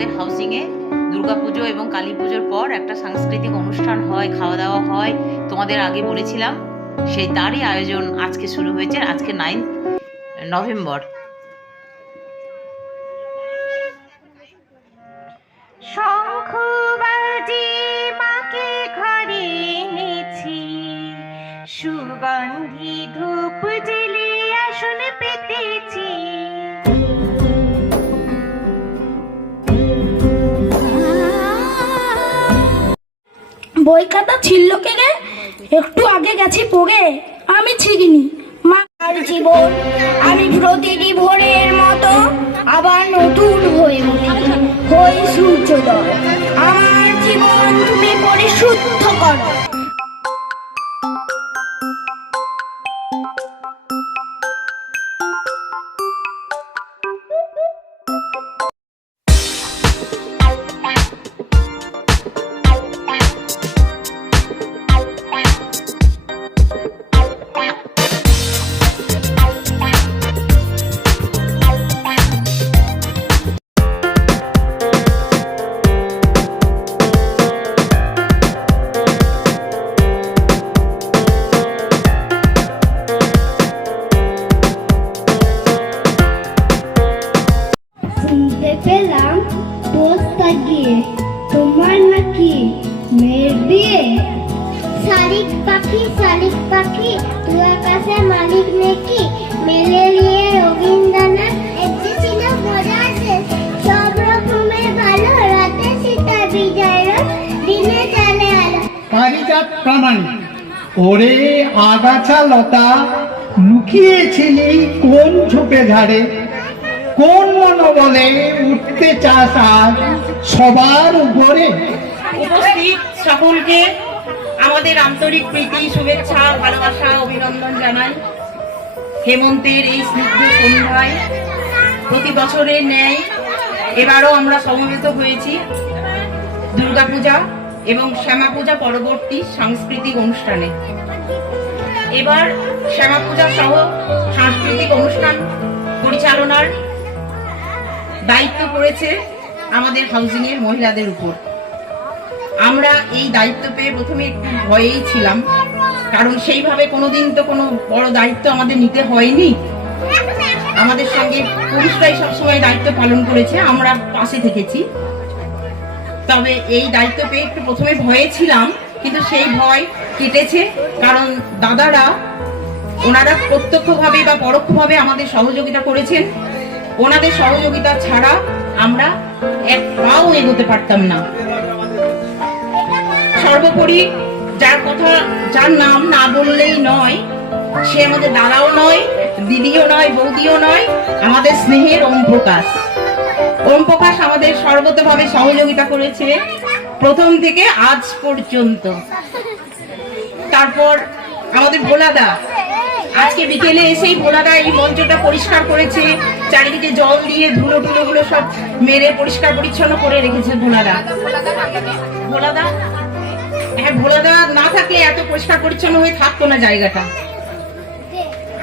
আমাদের হাউসিংয়ে দুর্গাপুজো এবং কালী পুজোর পর একটা সাংস্কৃতিক অনুষ্ঠান হয়, খাওয়া দাওয়া হয়, তোমাদের আগে বলেছিলাম। সেই তারই আয়োজন আজকে শুরু হয়েছে। আজকে 9 নভেম্বর। শঙ্খ বাজে মাকে ঘরে এনেছি, সুগন্ধি ধূপ জেলে আসন পেতেছি। বই খাতা ছিল কে রে? একটু আগে গেছি পড়ে, আমি ছিগিনি। মার জীবন আমি প্রতিটি ভোরের মতো আবার নতুন হয়ে উঠি, হই সূর্যোদয়। আমার জীবন তুমি পরিশুদ্ধ করো। শুনতে পেলাম পোস্তা গিয়ে তোমার নাকি মেয়ের বিয়ে। শালিক পাখি তোমার কাছে মালিক নাকি মেলে নিয়ে রবীন্দ্রনাথ একটি ছিল মজা আছে, সব রকমের ভালো, রাতে সীতা বিজয়, দিনে চলে আলো। পারিজাত প্রামাণিক ওরে আগাছা লতা, লুকিয়েছিলি কোন ঝোপে ঝাড়ে, কোন মনোবলে উঠতে চাস আজ সবার উপরে। উপস্থিত সকলকে আমাদের আন্তরিক প্রীতি, শুভেচ্ছা, ভালোবাসা, অভিনন্দন জানাই। হেমন্তের এই স্নিগ্ধ সন্ধ্যায় প্রতি বছরের ন্যায় এবারও আমরা সমবেত হয়েছি দুর্গাপূজা এবং শ্যামা পূজা পরবর্তী সাংস্কৃতিক অনুষ্ঠানে। এবার শ্যামা পূজা সহ সাংস্কৃতিক অনুষ্ঠান পরিচালনার দায়িত্ব পড়েছে আমাদের হাউজিং এর মহিলাদের উপর। আমরা এই দায়িত্ব পেয়ে প্রথমে একটু ভয়েই ছিলাম, কারণ সেইভাবে কোনোদিন তো কোনো বড় দায়িত্ব আমাদের নিতে হয়নি। আমাদের সঙ্গে পুরুষরাই সবসময় দায়িত্ব পালন করেছে, আমরা পাশে থেকেছি। তবে এই দায়িত্ব পেয়ে একটু প্রথমে ভয়ে ছিলাম, কিন্তু সেই ভয় কেটেছে, কারণ দাদারা ওনারা প্রত্যক্ষভাবে বা পরোক্ষভাবে আমাদের সহযোগিতা করেছেন। ওনাদের সহযোগিতা ছাড়া আমরা এক পাও এগোতে পারতাম না। সর্বোপরি যার নাম না বললেই নয়, সে আমাদের দাদাও নয়, দিদিও নয়, বৌদিও নয়, আমাদের স্নেহের ওম প্রকাশ আমাদের সর্বতভাবে সহযোগিতা করেছে প্রথম থেকে আজ পর্যন্ত। তারপর আমাদের ভোলাদা, আজকে বিকেলে এসেই ভোলাদা এই মঞ্চটা পরিষ্কার করেছে, চারিদিকে জল দিয়ে ধুলো গুলো সব মেরে পরিষ্কার পরিচ্ছন্ন করে রেখেছে ভোলাদা। হ্যাঁ, ভোলাদা না থাকলে এত পরিষ্কার পরিচ্ছন্ন হয়ে থাকতো না জায়গাটা।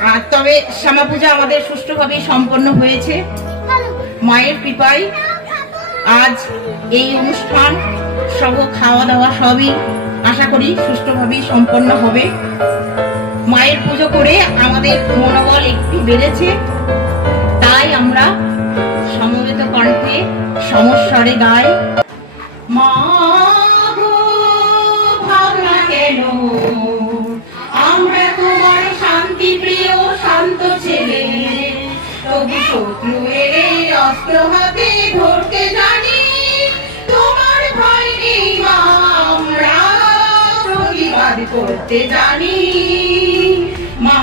আর তবে শ্যামা পূজা আমাদের সুষ্ঠুভাবেই সম্পন্ন হয়েছে। মায়ের কৃপায় আজ এই অনুষ্ঠান সহ খাওয়া দাওয়া সবই আশা করি সুষ্ঠুভাবেই সম্পন্ন হবে। মায়ের পুজো করে আমাদের মনোবল একটু বেড়েছে, তাই আমরা সমবেত কণ্ঠে সমস্বরে গাই, মা গো ভাবনা কেন, আমরা তোমার শান্তি প্রিয় শান্ত ছেলে, তবু শত্রু এলে অস্ত্র হাতে ধরতে জানি, তোমার ভয় নেই মা, আমরা প্রতিবাদ করতে জানি। মা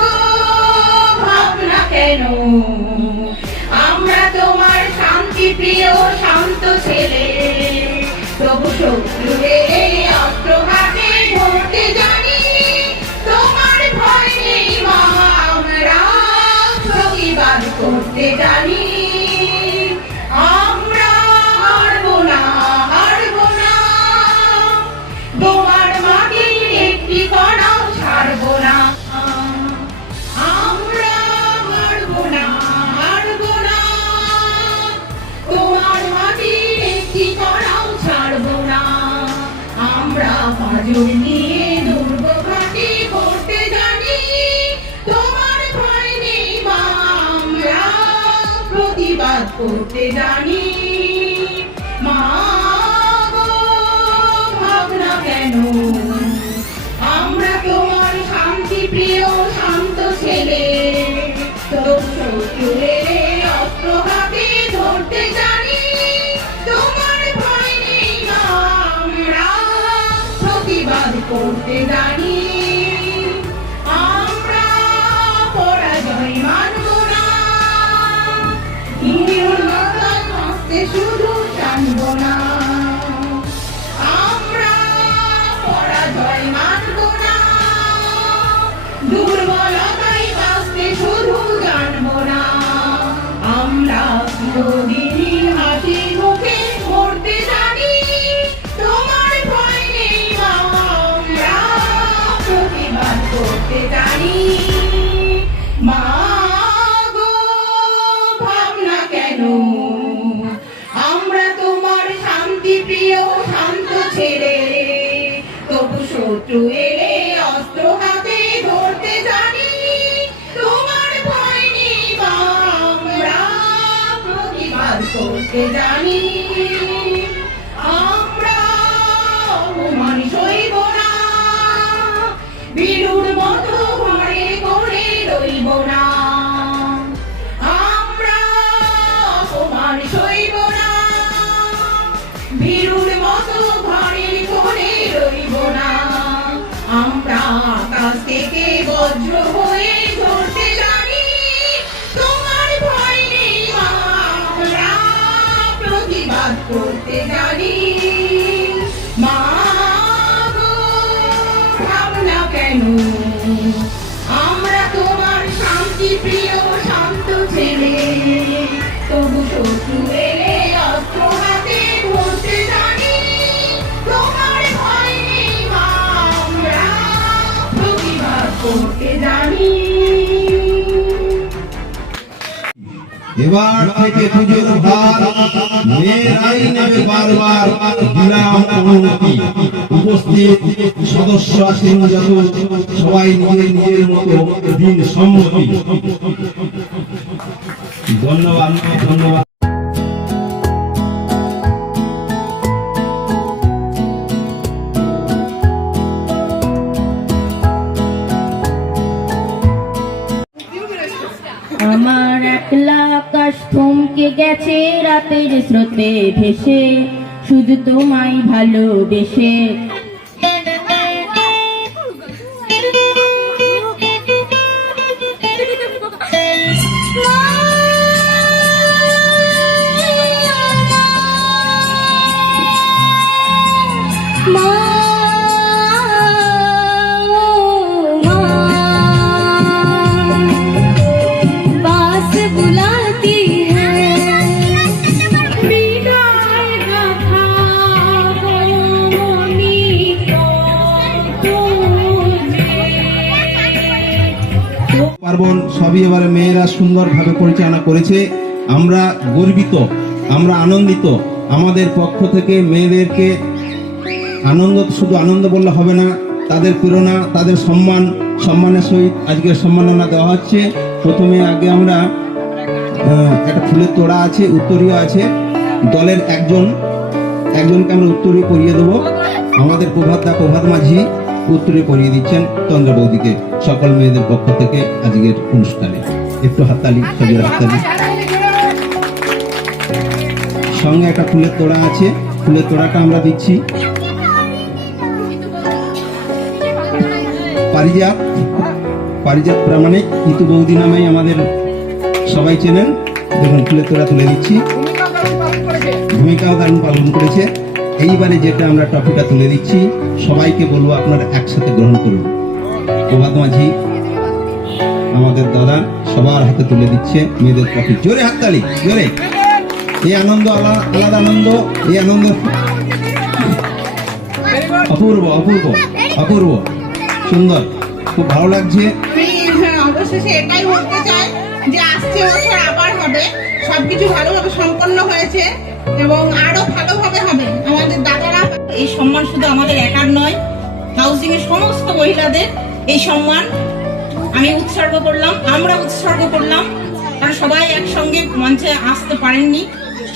গো ভাবনা কেন, আমরা তোমার শান্তি প্রিয় শান্ত ছেলে, তবু শত্রু এলে অস্ত্র হাতে ধরতে জানি, তোমার ভয় নেই মা, আমরা প্রতিবাদ করতে জানি। আমরা হারবো না, তোমার মাটির একটি কণাও ছাড়বো না, আমরা হারবো না, তোমার গাজর নিয়ে দুর্গ ঘাটে করতে জানি, তোমার ভয় নেই মা আমরা প্রতিবাদ করতে জানি। মা গো ভাবনা কেন, আমরা তোমার শান্তি প্রিয় শান্ত ছেলে, তোর শত্রু এলে অস্ত্র হাতে ধরতে জানি, তোমার ভয় নেই মা আমরা প্রতিবাদ করতে জানি। আমরা পরাজয় মানব না, নির্মলতায় ভাসতে শুধু জানব না। আমরা পরাজয় মানব না, দুর্বলতায় ভাসতে শুধু জানব না। আমরা চিরদিনই হাসি মুখে মরতে জানি, তোমার ভয় নেই মা আমরা প্রতিবাদ করতে জানি। মা গো ভাবনা কেন, আমরা তোমার শান্তি প্রিয় শান্ত ছেলে, তবু শত্রু এলে অস্ত্র হাতে ধরতে জানি, তোমার ভয় নেই মা আমরা প্রতিবাদ করতে জানি। আমরা অপমান সইব না, বিরুর মতো ঘরে ঘরে রইব না। আমরা অপমান সইব না, বিরুর মতো ঘরে ঘরে রইব না। আমরা আকাশ থেকে বজ্র হয়ে ধরতে জানি, তোমার ভয় নেই মা আমরা প্রতিবাদ করতে জানি। মা গো ভাবনা কেন, আমরা তোমার শান্তি প্রিয় শান্ত ছেলে, তবু শত্রু এলে অস্ত্র হাতে ধরতে জানি, তোমার ভয় নেই মা আমরা প্রতিবাদ করতে জানি। এবার থেকে পুজোর ভার মেয়েরাই নেবে বারবার, দিলাম অনুমতি। উপস্থিত সদস্য আছেন যত, সবাই নিজের নিজের মতো দিন সম্মতি। ধন্যবাদ, ধন্যবাদ। আমার একলা আকাশ থমকে গেছে রাতের স্রোতে ভেসে, শুধু তোমায় ভালোবেসে। মা पास बुलाती है, विदाई गाथा बोनी को পার্বণ সবই এবারে মেয়েরা সুন্দরভাবে পরিচালনা করেছে। আমরা গর্বিত, আমরা আনন্দিত। আমাদের পক্ষ থেকে মেয়েদেরকে আনন্দ, শুধু আনন্দ বললে হবে না, তাদের প্রেরণা, তাদের সম্মানের সহিত আজকের সম্মাননা দেওয়া হচ্ছে। প্রথমে আগে আমরা একটা ফুলের তোড়া আছে, উত্তরীয় আছে, দলের একজনকে আমরা উত্তরীয় পরিয়ে দেবো। আমাদের প্রভাত মাঝি উত্তরীয় পরিয়ে দিচ্ছেন চন্দ্র বৌদিকে সকল মেয়েদের পক্ষ থেকে আজকের অনুষ্ঠানে। একটু হাততালি, সজোরে হাততালি। সঙ্গে একটা ফুলের তোড়া আছে, ফুলের তোড়াটা আমরা দিচ্ছি। পারিজাত প্রামাণিক ইতু বৌদি নামেই আমাদের সবাই চেনেন। দেখুন ফুলের তোড়া তুলে দিচ্ছি, ভূমিকাও দারুণ পালন করেছে। এইবারে যেটা আমরা ট্রফিটা তুলে দিচ্ছি, সবাইকে বলবো আপনারা একসাথে গ্রহণ করুন। প্রভাত মাঝি আমাদের দাদা সবার হাতে তুলে দিচ্ছে মেয়েদের ট্রফি। জোরে হাততালি, জোরে। এই আনন্দ আলাদা আনন্দ, এই আনন্দ অপূর্ব অপূর্ব অপূর্ব সুন্দর, খুব ভালো লাগছে। অবশেষে এটাই বলতে চাই যে আসছে বছর আবার হবে, সবকিছু ভালোভাবে সম্পন্ন হয়েছে এবং আরো ভালোভাবে হবে। আমাদের দাদারা, এই সম্মান শুধু আমাদের একার নয়, হাউসিং এর সমস্ত মহিলাদের এই সম্মান আমি উৎসর্গ করলাম, আমরা উৎসর্গ করলাম, কারণ সবাই একসঙ্গে মঞ্চে আসতে পারেননি,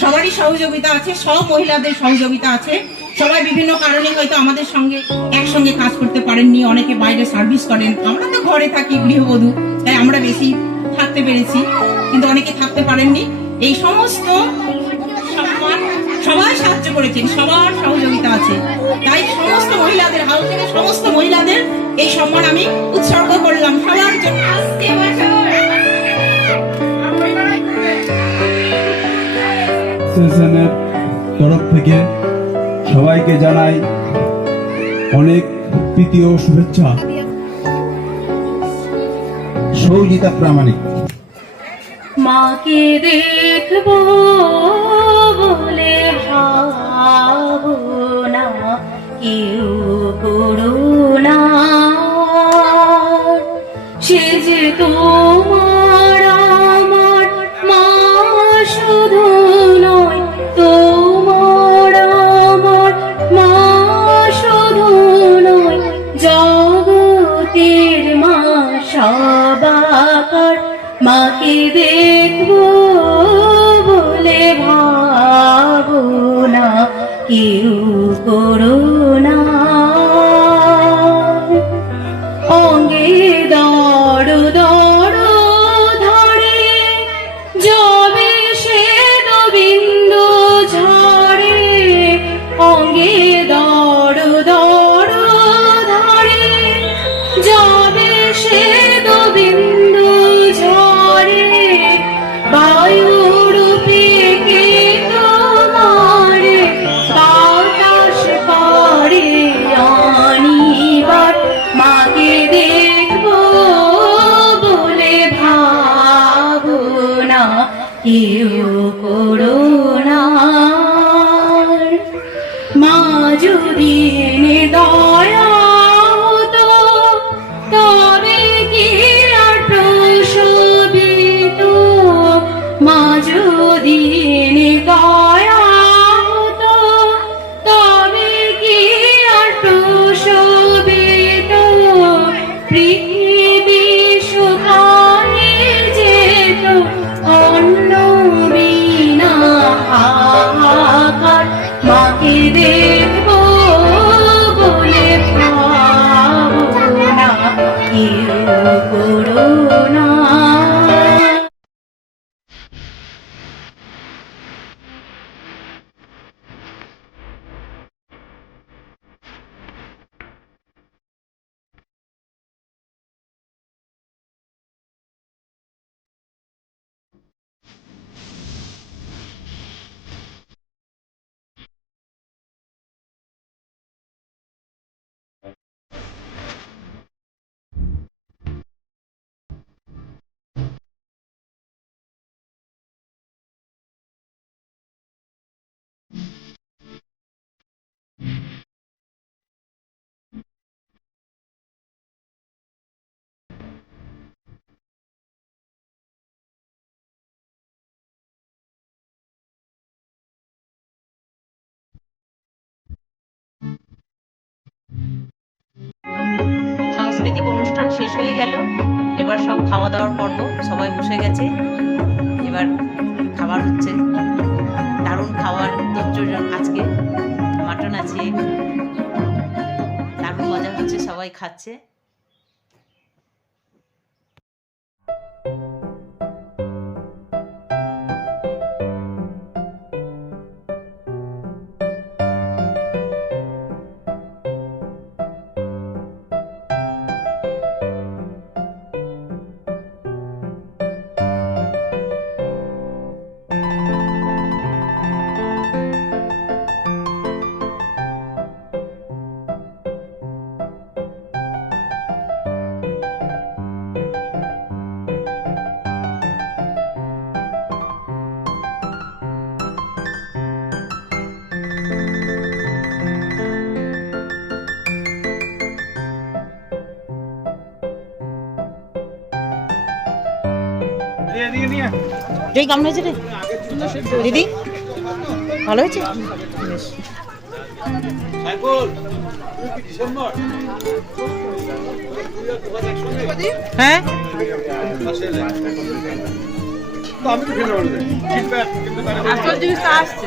সবারই সহযোগিতা আছে, সব মহিলাদের সহযোগিতা আছে। সবাই বিভিন্ন কারণে হয়তো আমাদের সঙ্গে একসঙ্গে কাজ করতে পারেননি, অনেকে বাইরে সার্ভিস করেন, আমরা তো ঘরে থাকি গৃহবধূ, তাই আমরা বেশি থাকতে পেরেছি, কিন্তু অনেকে থাকতে পারেননি। এই সমস্ত সম্মান সবাই সাহায্য করেছেন, সবার সহযোগিতা আছে, তাই সমস্ত মহিলাদের, হাউসিংয়ের সমস্ত মহিলাদের এই সম্মান আমি উৎসর্গ করলাম সবার জন্য। অ্যাসোসিয়েশনের তরফ থেকে সবাইকে জানাই অনেক প্রীতি ও শুভেচ্ছা। সৌজিতা প্রামাণিক। মাকে দেখবো বলে ভাবনা কেউ করুণা, সে যে তোমার আমার মা শুধু নয়, তোমার আমার মা শুধু নয়, জগতের মা সবাকার। মাকে দেখবো বলে ভাবনা কেউ করুণা, অঙ্গে দড় দড় ধরে যবে সে বিন্দু ঝরে, অঙ্গে দড় দড় ধরে যবে সে বিন্দু ঝরে, বায়ুরূপে কে তোমার বাতাস করে অনিবার। মাকে দেখবো বলে ভাবনা কেউ করুণা, মা যদি দয়া হতো তবে কি আর প্রসবিত, মা যদি দয়া হতো তবে কি আর প্রসবিত, পৃথিবী শুকায়ে যেত অন্ন বিনা হাহাকার। মাকে দেখবো বলে ভাবনা কেউ করুণা। সাংস্কৃতিক অনুষ্ঠান শেষ হয়ে গেল, এবার সব খাওয়া দাওয়ার পর্ব, সবাই বসে গেছে, এবার খাবার হচ্ছে। দারুণ খাবার তোর আজকে, মাটন আছে, দারুণ মজা হচ্ছে, সবাই খাচ্ছে। জয়, কেমন হয়েছে রে দিদি? ভালো হয়েছে? বেশ। হ্যাঁ আসল জিনিসটা আসছে।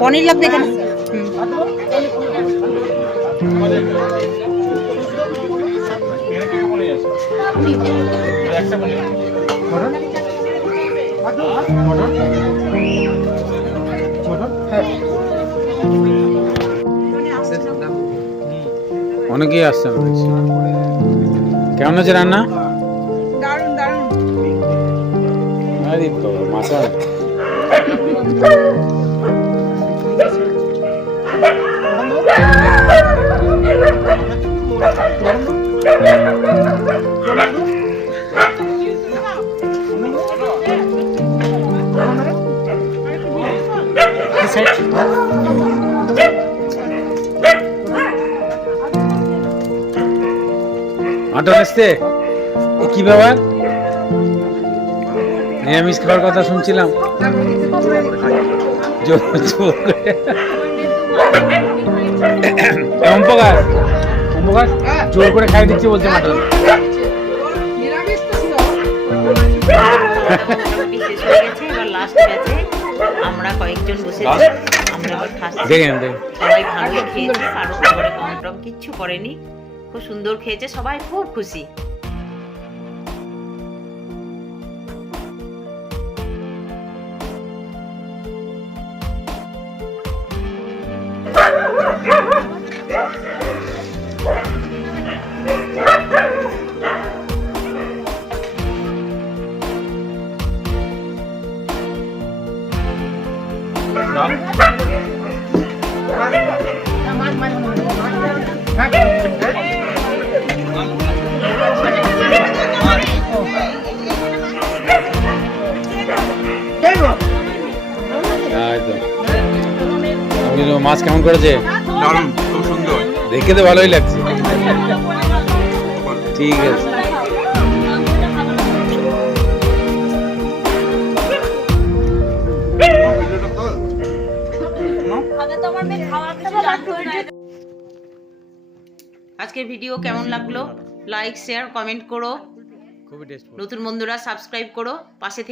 পনির লাগবে এখানে। অনেকেই আসছে আমি দেখছি। কেমন আছে রান্না? দারুণ দারুণ। আরে তো মাথা মাটন আসছে। কি ব্যাপার, নিরামিষ খাওয়ার কথা শুনছিলাম। অম্পকার জোর করে খাই দিচ্ছে বলছে মাটন। শেষ হয়ে গেছে, এবার লাস্ট ব্যাচে আমরা কয়েকজন বসেছি। আমরা এবার খাচ্ছি। সবাই ভালোই খেয়েছে, কারো খাবারে কম টম কিচ্ছু করেনি, খুব সুন্দর খেয়েছে, সবাই খুব খুশি। মাছ কেমন করেছে? দারুণ, খুব সুন্দর। দেখে তো ভালোই লাগছে। ঠিক আছে। আজকের ভিডিও কেমন লাগলো লাইক শেয়ার কমেন্ট করো, খুবই টেস্টফুল। নতুন বন্ধুরা সাবস্ক্রাইব করো, পাশে